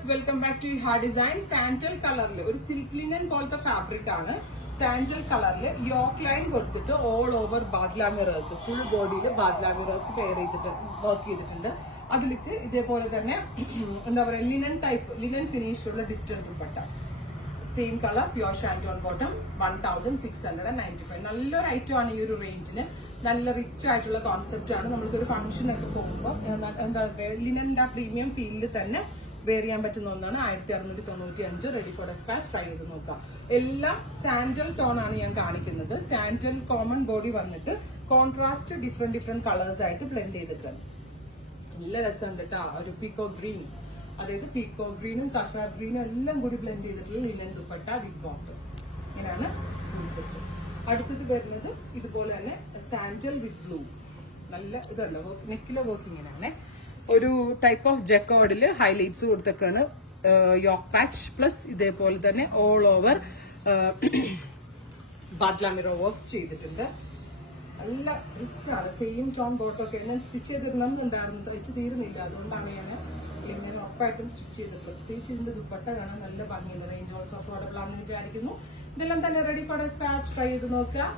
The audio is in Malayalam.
വ്യൂവേഴ്സ്, വെൽക്കം ബാക്ക് ടു ഹാ ഡിസൈൻ. സാൻഡൽ കളറിൽ ഒരു സിൽക്ക് ലിനൻ പോലത്തെ ഫാബ്രിക് ആണ്. സാൻഡൽ കളറിൽ യോക്ക് ലൈൻ കൊടുത്തിട്ട് all over badla mirrors, full ബോഡിയിൽ ബാദ്ല മിറേഴ്സ് പെയർ ചെയ്തിട്ട് വർക്ക് ചെയ്തിട്ടുണ്ട്. അതിലേക്ക് ഇതേപോലെ തന്നെ എന്താ പറയുക, ലിനൻ ഫിനിഷിലുള്ള digital dupatta, same colour, pure shantoon bottom, 1695. നല്ലൊരു ഐറ്റം ആണ് ഈ ഒരു റേഞ്ചിന്. നല്ല റിച്ച് ആയിട്ടുള്ള കോൺസെപ്റ്റ് ആണ്. നമ്മൾക്കൊരു ഫംഗ്ഷനൊക്കെ പോകുമ്പോൾ എന്താ പറയുക, ലിനന്റെ പ്രീമിയം ഫീൽഡിൽ തന്നെ വെയർ ചെയ്യാൻ പറ്റുന്ന ഒന്നാണ്. 1695. Ready for dispatch. ട്രൈ ചെയ്ത് നോക്കാം. എല്ലാം സാൻഡൽ ടോൺ ആണ് ഞാൻ കാണിക്കുന്നത്. സാൻഡൽ കോമൺ ബോഡി വന്നിട്ട് കോൺട്രാസ്റ്റ് ഡിഫറെന്റ് കളേഴ്സ് ആയിട്ട് ബ്ലെൻഡ് ചെയ്തിട്ടുണ്ട്. നല്ല രസമുണ്ട് കേട്ടോ. ഒരു പീക്കോ ഗ്രീൻ, അതായത് പീക്കോ ഗ്രീനും സഫാർ ഗ്രീനും എല്ലാം കൂടി ബ്ലെൻഡ് ചെയ്തിട്ടുള്ള ലിനൻ ദുപ്പട്ട വിത്ത് ബോട്ടം. ഇങ്ങനെയാണ് സെറ്റ്. അടുത്തത് വരുന്നത് ഇതുപോലെ തന്നെ സാൻഡൽ വിത്ത് ബ്ലൂ. നല്ല ഇതുണ്ട്, നെക്കിലെ വർക്ക് ഇങ്ങനെയാണ്. ഒരു ടൈപ്പ് ഓഫ് ജക്കോർഡിൽ ഹൈലൈറ്റ്സ് കൊടുത്തൊക്കെയാണ്. യോക്ക് പാച്ച് പ്ലസ് ഇതേപോലെ തന്നെ all over badla mirror works ചെയ്തിട്ടുണ്ട്. നല്ല റിച്ചാണ്. സെയിം ടോൺ ബോട്ടൊക്കെ ഞാൻ സ്റ്റിച്ച് ചെയ്തിടണമെന്നുണ്ടായിരുന്നു, വെച്ച് തീരുന്നില്ല. അതുകൊണ്ടാണ് ഞാൻ ഇങ്ങനെ ഉറപ്പായിട്ടും സ്റ്റിച്ച് ചെയ്തത്. പ്രത്യേകിച്ച് ഇതിന്റെ ദുപ്പട്ട കാണാൻ നല്ല ഭംഗിയുണ്ട്. റേഞ്ച് ഓൾസോ അഫോർഡബിൾ ആണെന്ന് വിചാരിക്കുന്നു. ഇതെല്ലാം തന്നെ റെഡി ഫോർ ഡെസ്പാച്ച്. ട്രൈ ചെയ്ത് നോക്കുക.